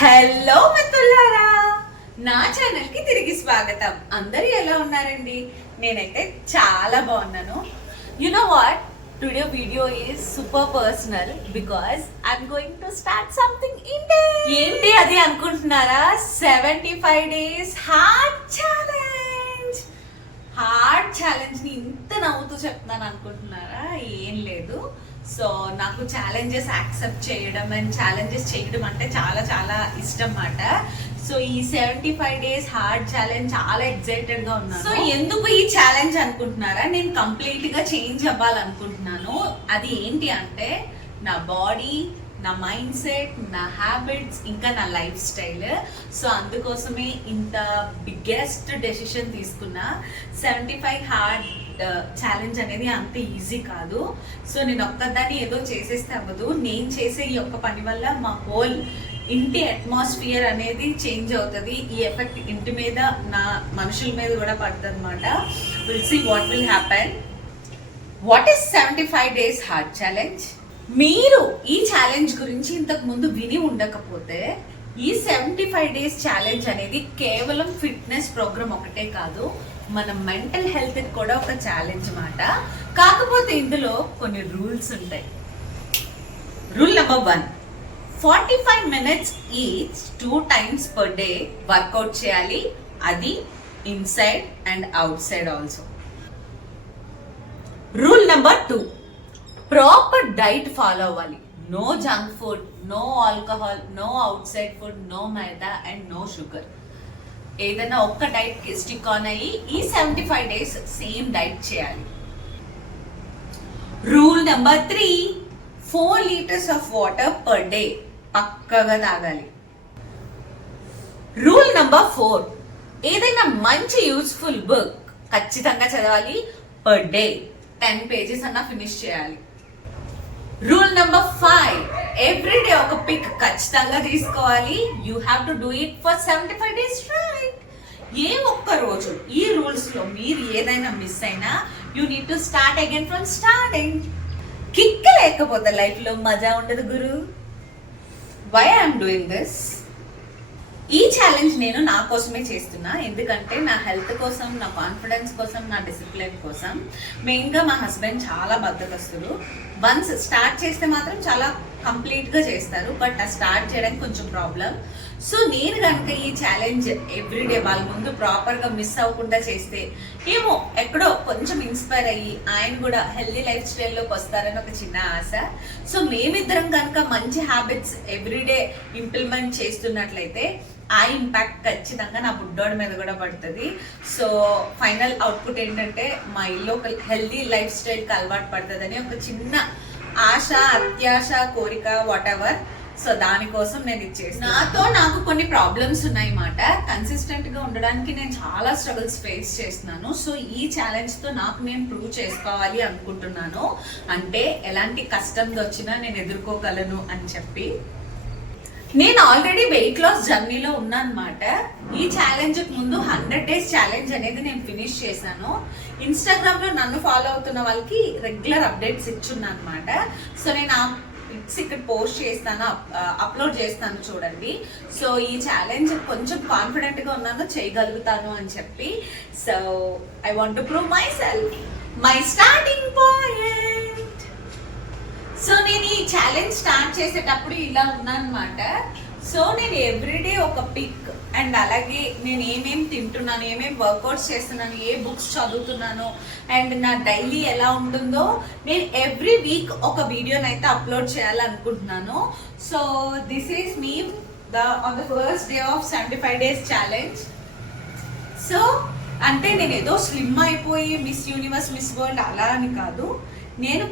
Hello మిత్రులారా, నా channel కి తిరిగి స్వాగతం. అందరూ ఎలా ఉన్నారండి? నేనైతే చాలా బాగున్నాను. You know what, today video is super personal because I'm going to start something ఏంటి అది అనుకుంటున్నారా? 75 days hard challenge. Heart challenge ని ఇంత నవ్వుతూ చెప్తున్నాను అనుకుంటున్నారా? ఏం లేదు. సో నాకు ఛాలెంజెస్ యాక్సెప్ట్ చేయడం అండ్ ఛాలెంజెస్ చేయడం అంటే చాలా చాలా ఇష్టం అన్నమాట. సో ఈ 75 days హార్డ్ ఛాలెంజ్ చాలా ఎక్సైటెడ్ గా ఉన్నాను. సో ఎందుకు ఈ ఛాలెంజ్ అనుకుంటున్నారా? నేను కంప్లీట్ గా చేంజ్ అవ్వాలనుకుంటున్నాను. అది ఏంటి అంటే నా బాడీ, నా మైండ్ సెట్, నా హ్యాబిట్స్, ఇంకా నా లైఫ్ స్టైల్. సో అందుకోసమే ఇంత బిగ్గెస్ట్ డెసిషన్ తీసుకున్నా. 75 హార్డ్ ఛాలెంజ్ అనేది అంత ఈజీ కాదు. సో నేను ఒక్కదాన్ని ఏదో చేసేస్తే అవ్వదు. నేను చేసే ఈ ఒక్క పని వల్ల మా హోల్ ఇంటి అట్మాస్ఫియర్ అనేది చేంజ్ అవుతుంది. ఈ ఎఫెక్ట్ ఇంటి మీద, నా మనుషుల మీద కూడా పడుతుంది అనమాట. We'll see what will happen. What is 75 days hard challenge? మీరు ఈ ఛాలెంజ్ గురించి ఇంతకు ముందు విని ఉండకపోతే, ఈ 75 days ఛాలెంజ్ అనేది కేవలం ఫిట్నెస్ ప్రోగ్రామ్ ఒకటే కాదు, మన మెంటల్ హెల్త్ కూడా ఒక ఛాలెంజ్ మాట. కాకపోతే ఇందులో కొన్ని రూల్స్ ఉంటాయి. Rule number 1, 45 minutes each 2 times per day workout చేయాలి. అది inside and outside also. Rule number 2, proper diet follow అవ్వాలి. No junk food, no alcohol, no outside food, no maida and no sugar. ఏదైనా ఒక్క diet కి stick on అయ్యి ఈ 75 days same diet చేయాలి. Rule number 3, 4 liters of water per day పక్కగా తాగాలి. Rule number 4, ఏదైనా మంచి యూస్ఫుల్ బుక్ ఖచ్చితంగా చదవాలి. పర్ డే 10 pages అన్నా ఫినిష్ చేయాలి. రూల్ నెంబర్ 5, ఎవ్రీడే ఒక పిక్ ఖచ్చితంగా తీసుకోవాలి. You have to do it for 75 days straight. ఏ ఒక్క రోజు ఈ రూల్స్ లో మీరు ఏదైనా మిస్ అయినా, you need to start again from starting. Kick లేకపోతే లైఫ్ లో మజా ఉండదు గురు. Why I'm doing this? ఈ ఛాలెంజ్ నేను నా కోసమే చేస్తున్నా. ఎందుకంటే నా హెల్త్ కోసం, నా కాన్ఫిడెన్స్ కోసం, నా డిసిప్లిన్ కోసం. మెయిన్గా మా హస్బెండ్ చాలా బద్ధకస్తులు. వన్స్ స్టార్ట్ చేస్తే మాత్రం చాలా కంప్లీట్గా చేస్తారు, బట్ ఆ స్టార్ట్ చేయడానికి కొంచెం ప్రాబ్లం. సో నేను కనుక ఈ ఛాలెంజ్ ఎవ్రీడే వాళ్ళ ముందు ప్రాపర్గా మిస్ అవ్వకుండా చేస్తే, ఏమో ఎక్కడో కొంచెం ఇన్స్పైర్ అయ్యి ఆయన కూడా హెల్దీ లైఫ్ స్టైల్లోకి వస్తారని ఒక చిన్న ఆశ. సో మేమిద్దరం కనుక మంచి హ్యాబిట్స్ ఎవ్రీడే ఇంప్లిమెంట్ చేస్తున్నట్లయితే ఆ ఇంపాక్ట్ ఖచ్చితంగా నా బుడ్డోడి మీద కూడా పడుతుంది. సో ఫైనల్ అవుట్పుట్ ఏంటంటే మా ఇల్లు ఒక హెల్దీ లైఫ్ స్టైల్కి అలవాటు పడుతుందని ఒక చిన్న ఆశ, అత్యాశ, కోరిక, వాట్ ఎవర్. సో దానికోసం నేను ఇచ్చేస్తాను. నాకు కొన్ని ప్రాబ్లమ్స్ ఉన్నాయి మాట. కన్సిస్టెంట్ గా ఉండడానికి నేను చాలా స్ట్రగుల్స్ ఫేస్ చేస్తున్నాను. సో ఈ ఛాలెంజ్ తో నాకు నేను ప్రూవ్ చేసుకోవాలి అనుకుంటున్నాను. అంటే ఎలాంటి కష్టంగా వచ్చినా నేను ఎదుర్కోగలను అని చెప్పి. నేను ఆల్రెడీ వెయిట్ లాస్ జర్నీలో ఉన్నానమాట. ఈ ఛాలెంజ్ ముందు 100 days ఛాలెంజ్ అనేది నేను ఫినిష్ చేశాను. ఇన్స్టాగ్రామ్ లో నన్ను ఫాలో అవుతున్న వాళ్ళకి రెగ్యులర్ అప్డేట్స్ ఇచ్చున్నాను అనమాట. సో నేను ఆ పిక్స్ ఇక్కడ పోస్ట్ చేస్తాను, అప్లోడ్ చేస్తాను చూడండి. సో ఈ ఛాలెంజ్ కొంచెం కాన్ఫిడెంట్ గా ఉన్నాను, చేయగలుగుతాను అని చెప్పి. So I want to prove my self. My starting point. So నేను ఈ ఛాలెంజ్ స్టార్ట్ చేసేటప్పుడు ఇలా ఉన్నాను అనమాట. సో నేను ఎవ్రీడే ఒక పిక్ అండ్ అలాగే నేను ఏమేమి తింటున్నాను, ఏమేమి వర్కౌట్స్ చేస్తున్నాను, ఏ బుక్స్ చదువుతున్నాను అండ్ నా డైలీ ఎలా ఉంటుందో నేను ఎవ్రీ వీక్ ఒక వీడియోనైతే అప్లోడ్ చేయాలనుకుంటున్నాను. So this is me on the first day of 75 days challenge. So అంటే నేను ఏదో స్లిమ్ అయిపోయి మిస్ యూనివర్స్, మిస్ వరల్డ్ అలా అని కాదు. నేను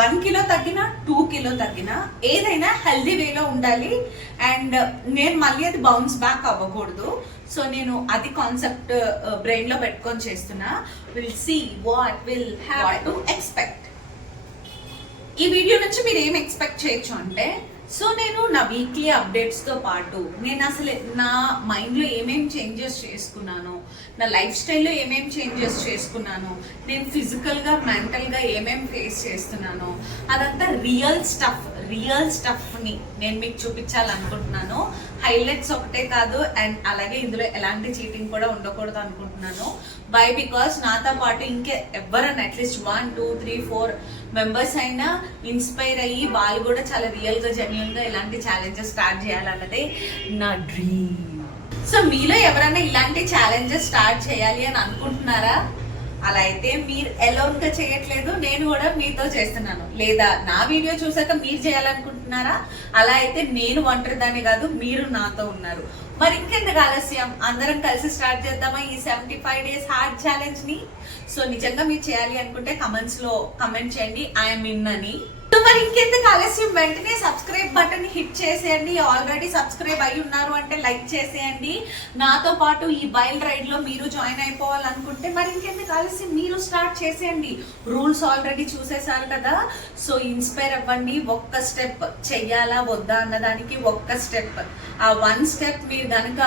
1 kilo తగ్గినా, 2 kilo తగ్గినా, ఏదైనా హెల్దీ వేలో ఉండాలి. అండ్ నేను మళ్ళీ అది బౌన్స్ బ్యాక్ అవ్వకూడదు. సో నేను అది కాన్సెప్ట్ బ్రెయిన్ లో పెట్టుకొని చేస్తున్నా. We'll see what will have to expect. ఈ వీడియో నుంచి మీరు ఏం ఎక్స్పెక్ట్ చేయొచ్చు అంటే, సో నేను నా వీక్లీ అప్డేట్స్తో పాటు నేను అసలు నా మైండ్లో ఏమేమి చేంజెస్ చేసుకున్నాను, నా లైఫ్ స్టైల్లో ఏమేమి చేంజెస్ చేసుకున్నాను, నేను ఫిజికల్గా మెంటల్గా ఏమేమి ఫేస్ చేస్తున్నాను, అదంతా రియల్ స్టఫ్ని నేను మీకు చూపించాలనుకుంటున్నాను. హైలైట్స్ ఒకటే కాదు, అండ్ అలాగే ఇందులో ఎలాంటి చీటింగ్ కూడా ఉండకూడదు అనుకుంటున్నాను. బై బికాస్ నాతో పాటు ఇంకే ఎవరైనా అట్లీస్ట్ 1 2 3 4 మెంబర్స్ అయినా ఇన్స్పైర్ అయ్యి వాళ్ళు కూడా చాలా రియల్ గా జెన్యున్ గా ఇలాంటి ఛాలెంజెస్ స్టార్ట్ చేయాలన్నదే నా డ్రీమ్. సో మీలో ఎవరైనా ఇలాంటి ఛాలెంజెస్ స్టార్ట్ చేయాలి అని అనుకుంటున్నారా? అలా అయితే మీరు ఎలోన్ గా చేయట్లేదు, నేను కూడా మీతో చేస్తున్నాను. లేదా నా వీడియో చూసాక మీరు చేయాలనుకుంటున్నారా? అలా అయితే నేను ఒంటరిదాన్ని కాదు, మీరు నాతో ఉన్నారు. మరి ఇంకెందుకు ఆలస్యం, అందరం కలిసి స్టార్ట్ చేద్దామా ఈ 75 days హార్డ్ ఛాలెంజ్ ని? సో నిజంగా మీరు చేయాలి అనుకుంటే కమెంట్స్ లో కమెంట్ చేయండి ఐఎమ్ ఇన్ అని. సో మరి ఇంకెందుకు ఆలస్యం, వెంటనే సబ్స్క్రైబ్ బటన్ హిట్ చేసేయండి. ఆల్రెడీ సబ్స్క్రైబ్ అయి ఉన్నారు అంటే లైక్ చేసేయండి. నాతో పాటు ఈ బైల్ రైడ్ లో మీరు జాయిన్ అయిపోవాలనుకుంటే మరి ఇంకెందుకు ఆలస్యం, మీరు స్టార్ట్ చేసేయండి. రూల్స్ ఆల్రెడీ చూసేసారు కదా. సో ఇన్స్పైర్ అవ్వండి. ఒక్క స్టెప్ చెయ్యాలా వద్దా అన్నదానికి ఒక్క స్టెప్, ఆ 1 స్టెప్ మీరు కనుక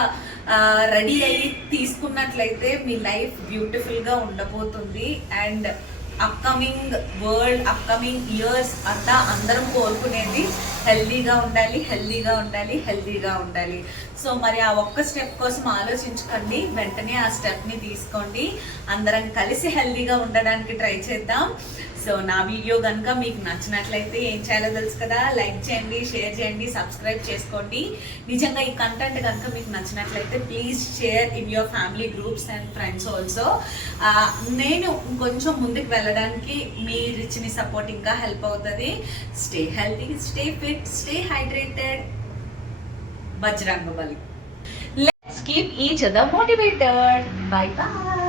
రెడీ అయ్యి తీసుకున్నట్లయితే మీ లైఫ్ బ్యూటిఫుల్ గా ఉండబోతుంది. And upcoming world, upcoming years అంతా అందరం కోరుకునేది హెల్దీగా ఉండాలి, హెల్దీగా ఉండాలి, హెల్దీగా ఉండాలి. సో మరి ఆ ఒక్క స్టెప్ కోసం ఆలోచించుకోండి, వెంటనే ఆ స్టెప్ని తీసుకోండి. అందరం కలిసి హెల్దీగా ఉండడానికి ట్రై చేద్దాం. సో నా వీడియో కనుక మీకు నచ్చినట్లయితే ఏం చేయాలో తెలుసు కదా, లైక్ చేయండి, షేర్ చేయండి, సబ్స్క్రైబ్ చేసుకోండి. నిజంగా ఈ కంటెంట్ కనుక మీకు నచ్చినట్లయితే please share in your family groups and friends also. నేను కొంచెం ముందుకు వెళ్ళడానికి మీరు ఇచ్చిన సపోర్ట్ ఇంకా హెల్ప్ అవుతుంది. Stay healthy, stay fit, stay hydrated. Bajrangbali. Let's keep each other motivated. Bye bye.